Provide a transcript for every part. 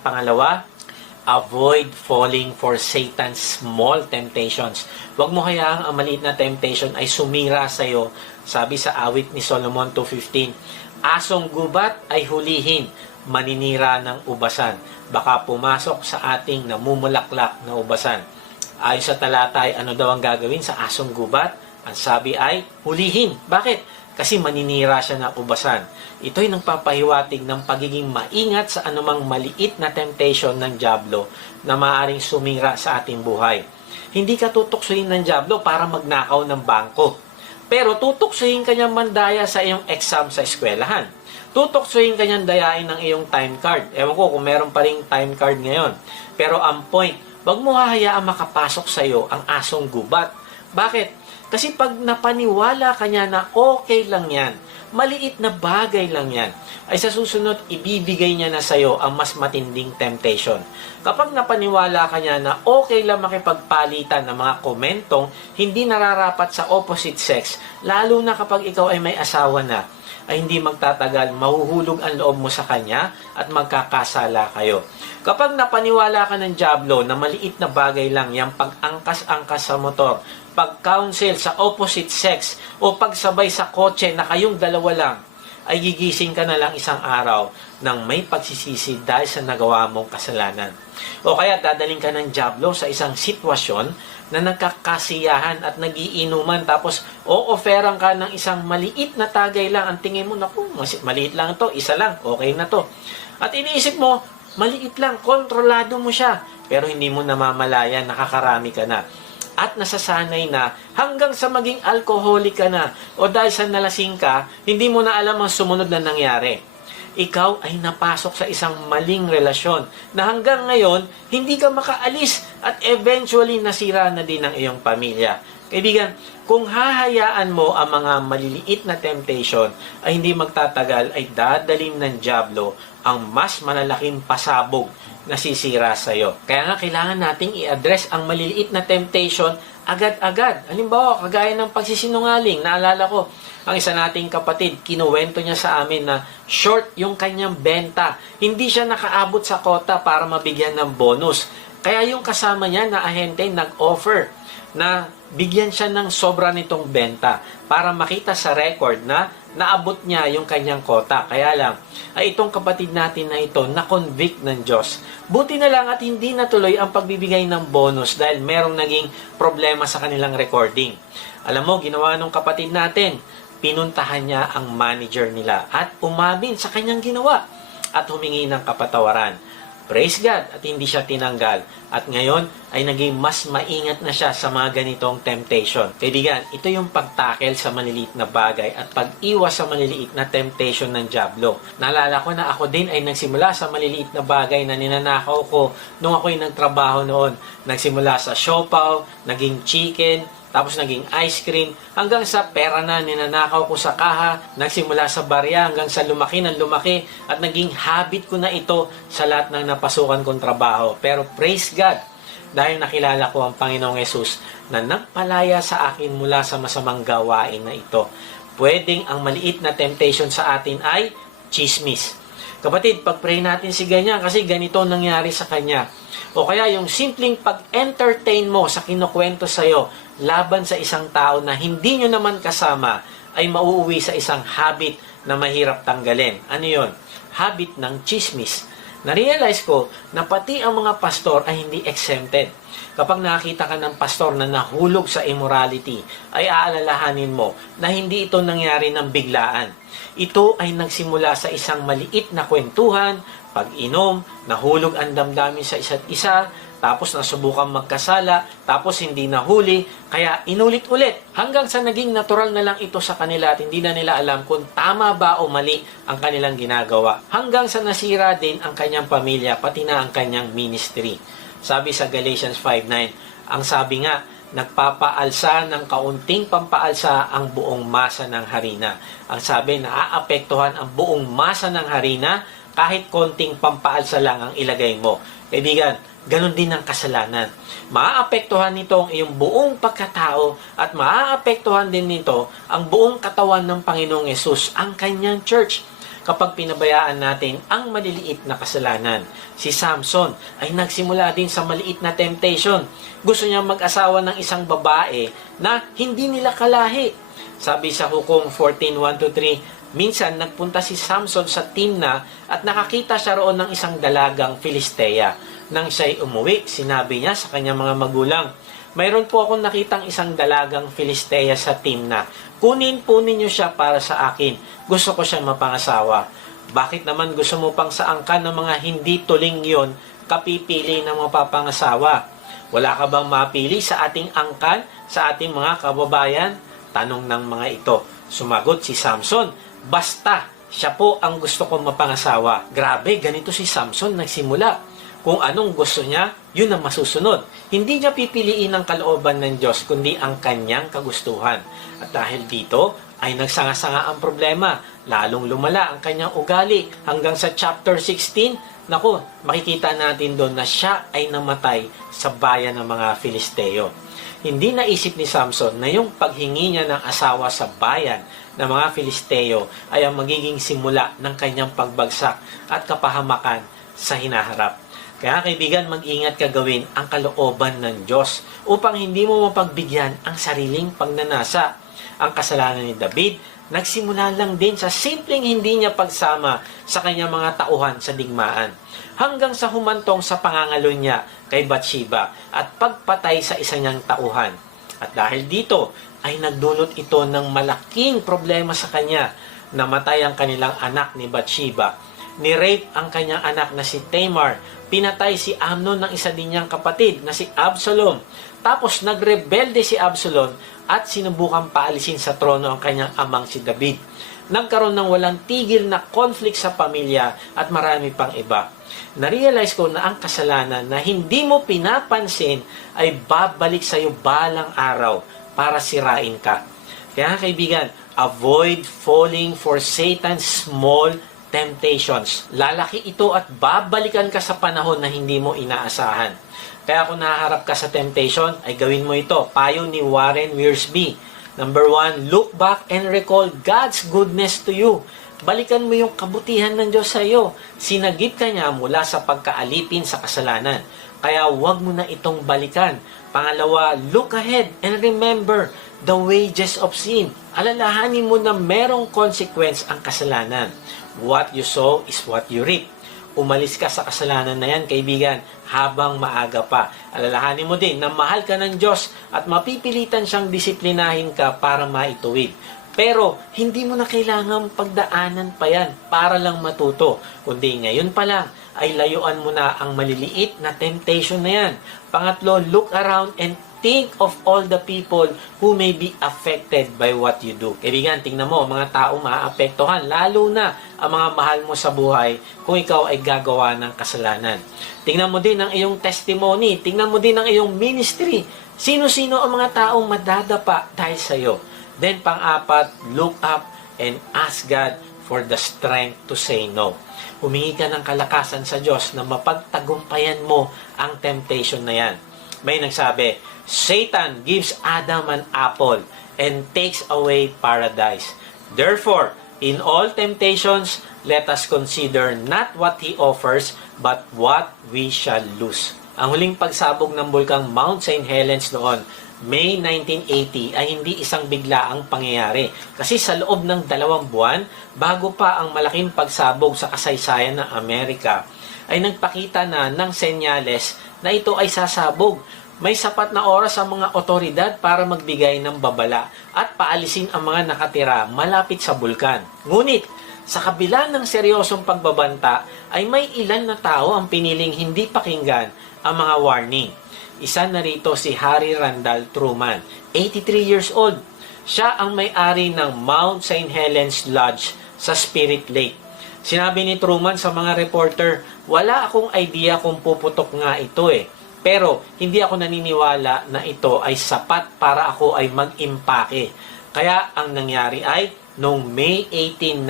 Pangalawa, avoid falling for Satan's small temptations. Huwag mo hayaang ang maliit na temptation ay sumira sa iyo. Sabi sa awit ni Solomon 2.15, Asong gubat ay hulihin, maninira ng ubasan. Baka pumasok sa ating namumulaklak na ubasan. Ayon sa talata ay ano daw ang gagawin sa asong gubat? Ang sabi ay hulihin. Bakit? Kasi maninira siya ng ubasan. Ito'y nagpapahiwatig ng pagiging maingat sa anumang maliit na temptation ng Diablo na maaaring sumira sa ating buhay. Hindi ka tutuksuhin ng Diablo para magnakaw ng bangko. Pero tutuksuhin ka niyang mandaya sa iyong exam sa eskwelahan. Tutuksuhin ka niyang dayain ng iyong time card. Ewan ko kung meron pa rin time card ngayon. Pero ang point, wag mo hahayaang makapasok sa iyo ang asong gubat. Bakit? Kasi pag napaniwala ka niya na okay lang yan, maliit na bagay lang yan, ay sa susunod, ibibigay niya na sa'yo ang mas matinding temptation. Kapag napaniwala ka niya na okay lang makipagpalitan ng mga komentong hindi nararapat sa opposite sex, lalo na kapag ikaw ay may asawa na, ay hindi magtatagal, mahuhulog ang loob mo sa kanya at magkakasala kayo. Kapag napaniwala ka ng Diablo na maliit na bagay lang yung pag-angkas-angkas sa motor, pag-counsel sa opposite sex o pagsabay sa kotse na kayong dalawa lang, ay gigising ka na lang isang araw nang may pagsisisi dahil sa nagawa mong kasalanan. O kaya dadaling ka ng Diablo sa isang sitwasyon na nagkakasiyahan at nagiinuman tapos o-offeran ka ng isang maliit na tagay lang ang tingin mo, naku, maliit lang to, isa lang, okay na to. At iniisip mo, maliit lang, kontrolado mo siya, pero hindi mo namamalaya, nakakarami ka na. At nasasanay na hanggang sa maging alcoholic ka na o dahil sa nalasing ka, hindi mo na alam ang sumunod na nangyari ikaw ay napasok sa isang maling relasyon na hanggang ngayon hindi ka makaalis at eventually nasira na din ang iyong pamilya. Kaibigan, kung hahayaan mo ang mga maliliit na temptation ay hindi magtatagal ay dadalhin ng Diablo ang mas malalaking pasabog na sisira sa iyo. Kaya nga kailangan nating i-address ang maliliit na temptation agad-agad. Halimbawa, kagaya ng pagsisinungaling, naalala ko, ang isa nating kapatid, kinuwento niya sa amin na short yung kanyang benta. Hindi siya nakaabot sa kota para mabigyan ng bonus. Kaya yung kasama niya na ahente nag-offer na bigyan siya ng sobra nitong benta para makita sa record na naabot niya yung kanyang kota. Kaya lang, ay itong kapatid natin na ito na-convict ng Diyos. Buti na lang at hindi natuloy ang pagbibigay ng bonus dahil merong naging problema sa kanilang recording. Alam mo, ginawa ng kapatid natin, pinuntahan niya ang manager nila at umamin sa kanyang ginawa at humingi ng kapatawaran. Praise God at hindi siya tinanggal. At ngayon ay naging mas maingat na siya sa mga ganitong temptation. Kaibigan, ito yung pagtakel sa maliliit na bagay at pag-iwas sa maliliit na temptation ng Diablo. Naalala ko na ako din ay nagsimula sa maliliit na bagay na ninanakaw ko nung ako'y nagtrabaho noon. Nagsimula sa siopaw, naging chicken, tapos naging ice cream, hanggang sa pera na ninanakaw ko sa kaha, nagsimula sa barya hanggang sa lumaki ng lumaki, at naging habit ko na ito sa lahat ng napasukan kong trabaho. Pero praise God, dahil nakilala ko ang Panginoong Yesus na nagpalaya sa akin mula sa masamang gawain na ito. Pwedeng ang maliit na temptation sa atin ay chismis. Kapatid, pag-pray natin si ganyan kasi ganito ang nangyari sa kanya. O kaya yung simpleng pag-entertain mo sa kinukwento sa'yo laban sa isang tao na hindi nyo naman kasama ay mauuwi sa isang habit na mahirap tanggalin. Ano yon? Habit ng chismis. Na-realize ko na pati ang mga pastor ay hindi exempted. Kapag nakita ka ng pastor na nahulog sa immorality, ay aalalahanin mo na hindi ito nangyari ng biglaan. Ito ay nagsimula sa isang maliit na kwentuhan, pag-inom, nahulog ang damdamin sa isa't isa, tapos nasubukan magkasala, tapos hindi nahuli, kaya inulit-ulit hanggang sa naging natural na lang ito sa kanila at hindi na nila alam kung tama ba o mali ang kanilang ginagawa. Hanggang sa nasira din ang kanyang pamilya, pati na ang kanyang ministry. Sabi sa Galatians 5.9, ang sabi nga, nagpapaalsa ng kaunting pampaalsa ang buong masa ng harina. Ang sabi, naaapektuhan ang buong masa ng harina kahit konting pampaalsa lang ang ilagay mo. Kaibigan, ganun din ang kasalanan. Maaapektuhan nito ang iyong buong pagkatao at maaapektuhan din nito ang buong katawan ng Panginoong Yesus, ang kanyang church. kapag pinabayaan natin ang maliliit na kasalanan. Si Samson ay nagsimula din sa maliit na temptation. Gusto niya mag-asawa ng isang babae na hindi nila kalahi. Sabi sa Hukom 14.1-3, minsan nagpunta si Samson sa Timna at nakakita siya roon ng isang dalagang Filistea. Nang siya'y umuwi, sinabi niya sa kanyang mga magulang, mayroon po akong nakitang isang dalagang Filistea sa Timna. Kunin po ninyo siya para sa akin. Gusto ko siya mapangasawa. Bakit naman gusto mo pang saangkan ng mga hindi tuling yon kapipili ng mapapangasawa? Wala ka bang mapili sa ating angkan, sa ating mga kababayan? Tanong ng mga ito. Sumagot si Samson, basta siya po ang gusto kong mapangasawa. Grabe, ganito si Samson nagsimula. Kung anong gusto niya, yun ang masusunod. Hindi niya pipiliin ang kalooban ng Diyos, kundi ang kanyang kagustuhan. At dahil dito, ay nagsanga-sanga ang problema. Lalong lumala ang kanyang ugali hanggang sa chapter 16. Naku, makikita natin doon na siya ay namatay sa bayan ng mga Filisteo. Hindi naisip ni Samson na yung paghingi niya ng asawa sa bayan ng mga Filisteo ay ang magiging simula ng kanyang pagbagsak at kapahamakan sa hinaharap. Kaya kaibigan, mag-ingat ka gawin ang kalooban ng Diyos upang hindi mo mapagbigyan ang sariling pagnanasa. Ang kasalanan ni David, nagsimula lang din sa simpleng hindi niya pagsama sa kanyang mga tauhan sa digmaan hanggang sa humantong sa pangangalo niya kay Bathsheba at pagpatay sa isa niyang tauhan. At dahil dito ay nagdulot ito ng malaking problema sa kanya. Namatay ang kanilang anak ni Bathsheba. Ni-rape ang kanyang anak na si Tamar. Pinatay si Amnon ng isa din niyang kapatid na si Absalom. Tapos nagrebelde si Absalom at sinubukan paalisin sa trono ang kanyang amang si David. Nagkaroon ng walang tigil na conflict sa pamilya at marami pang iba. Narealize ko na ang kasalanan na hindi mo pinapansin ay babalik sa iyo balang araw para sirain ka. Kaya kaibigan, avoid falling for Satan's small temptations. Lalaki ito at babalikan ka sa panahon na hindi mo inaasahan. Kaya kung nahaharap ka sa temptation, ay gawin mo ito. Payo ni Warren Wiersbe. Number one, look back and recall God's goodness to you. Balikan mo yung kabutihan ng Diyos sa iyo. Sinagip ka niya mula sa pagkaalipin sa kasalanan. Kaya huwag mo na itong balikan. Pangalawa, look ahead and remember the wages of sin. Alalahanin mo na merong consequence ang kasalanan. What you sow is what you reap. Umalis ka sa kasalanan na yan, kaibigan, habang maaga pa. Alalahanin mo din na mahal ka ng Diyos at mapipilitan siyang disiplinahin ka para maituwid. Pero, hindi mo na kailangang pagdaanan pa yan para lang matuto. Kundi ngayon pa lang, ay layuan mo na ang maliliit na temptation na yan. Pangatlo, look around and think of all the people who may be affected by what you do. Kaibigan, tingnan mo, mga tao maaapektuhan, lalo na ang mga mahal mo sa buhay kung ikaw ay gagawa ng kasalanan. Tingnan mo din ang iyong testimony, tingnan mo din ang iyong ministry. Sino-sino ang mga taong madadapa dahil sa iyo. Then pang-apat, look up and ask God for the strength to say no. Humingi ka ng kalakasan sa Diyos na mapagtagumpayan mo ang temptation na yan. May nagsabi, Satan gives Adam an apple and takes away paradise. Therefore, in all temptations, let us consider not what he offers, but what we shall lose. Ang huling pagsabog ng bulkang Mount St. Helens noon, May 1980 ay hindi isang biglaang pangyayari. Kasi sa loob ng dalawang buwan, bago pa ang malaking pagsabog sa kasaysayan ng Amerika, ay nagpakita na ng senyales na ito ay sasabog. May sapat na oras ang mga otoridad para magbigay ng babala at paalisin ang mga nakatira malapit sa bulkan. Ngunit, sa kabila ng seryosong pagbabanta, ay may ilan na tao ang piniling hindi pakinggan ang mga warning. Isa na rito si Harry Randall Truman, 83 years old. Siya ang may-ari ng Mount St. Helens Lodge sa Spirit Lake. Sinabi ni Truman sa mga reporter, wala akong idea kung puputok nga ito eh. Pero hindi ako naniniwala na ito ay sapat para ako ay mag-impake. Kaya ang nangyari ay noong May 18,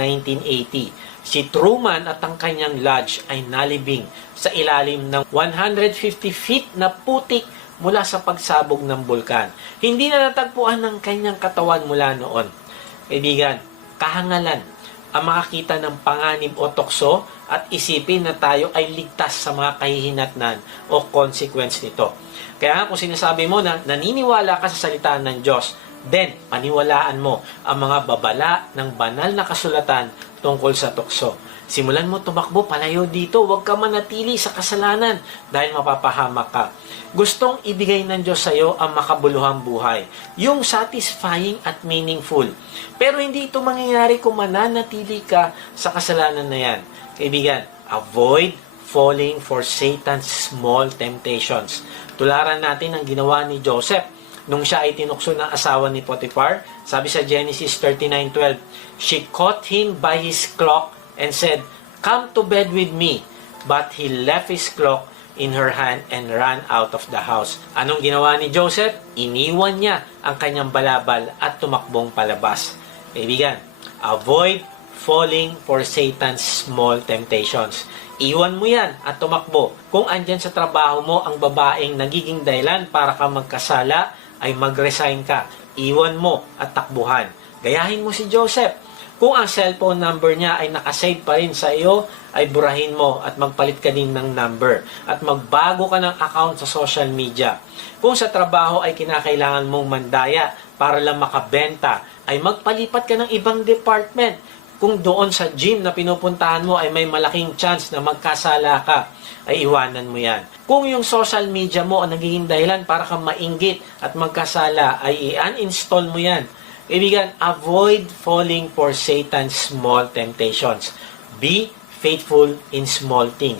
1980, si Truman at ang kanyang lodge ay nalibing sa ilalim ng 150 feet na putik mula sa pagsabog ng bulkan. Hindi na natagpuan ng kanyang katawan mula noon. Kaibigan, kahangalan, ang makakita ng panganib o tukso at isipin na tayo ay ligtas sa mga kahihinatnan o consequence nito. Kaya kung sinasabi mo na naniniwala ka sa salita ng Diyos, then paniwalaan mo ang mga babala ng banal na kasulatan tungkol sa tukso. Simulan mo tumakbo palayo dito, huwag ka manatili sa kasalanan dahil mapapahamak ka. Gustong ibigay ng Diyos sa iyo ang makabuluhang buhay, yung satisfying at meaningful. Pero hindi ito mangyayari kung mananatili ka sa kasalanan na yan. Kaibigan, avoid falling for Satan's small temptations. Tularan natin ang ginawa ni Joseph nung siya ay tinukso ng asawa ni Potiphar. Sabi sa Genesis 39.12, She caught him by his cloak and said, Come to bed with me. But he left his cloak in her hand and ran out of the house. Anong ginawa ni Joseph? Iniwan niya ang kanyang balabal at tumakbong palabas. Kaibigan, avoid falling for Satan's small temptations. Iwan mo yan at tumakbo. Kung andyan sa trabaho mo ang babaeng nagiging dahilan para ka magkasala, ay mag-resign ka. Iwan mo at takbuhan. Gayahin mo si Joseph. Kung ang cellphone number niya ay nakasave pa rin sa iyo, ay burahin mo at magpalit ka din ng number. At magbago ka ng account sa social media. Kung sa trabaho ay kinakailangan mong mandaya para lang makabenta, ay magpalipat ka ng ibang department. Kung doon sa gym na pinupuntahan mo ay may malaking chance na magkasala ka, ay iwanan mo yan. Kung yung social media mo ang nagiging dahilan para kang mainggit at magkasala, ay i-uninstall mo yan. Kaibigan, avoid falling for Satan's small temptations. Be faithful in small things.